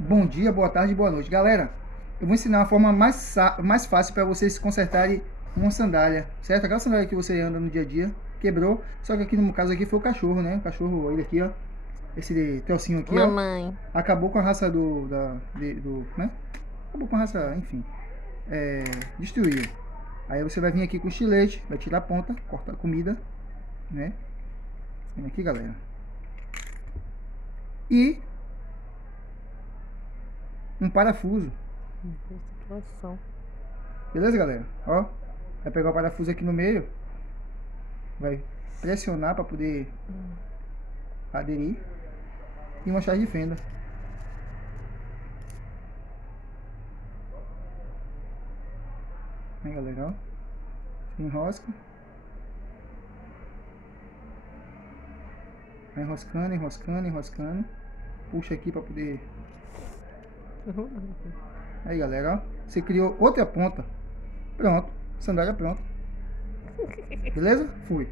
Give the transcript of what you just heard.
Bom dia, boa tarde, boa noite. Galera, eu vou ensinar uma forma mais fácil para vocês consertarem uma sandália, certo? Aquela sandália que você anda no dia a dia, quebrou, só que aqui no caso aqui foi o cachorro, né? O cachorro, ele aqui, ó, esse trocinho aqui, ó, Mamãe. acabou com a raça né? Acabou com a raça, enfim, destruiu. Aí você vai vir aqui com o estilete, vai tirar a ponta, corta a comida, né? Vem aqui, galera. E um parafuso. Beleza, galera? Ó, vai pegar o parafuso aqui no meio, vai pressionar para poder aderir e uma chave de fenda. Aí, galera, ó, você enrosca, vai enroscando, enroscando, enroscando, puxa aqui para poder. Aí, galera, ó, você criou outra ponta. Pronto, sandália pronta. Beleza? Fui.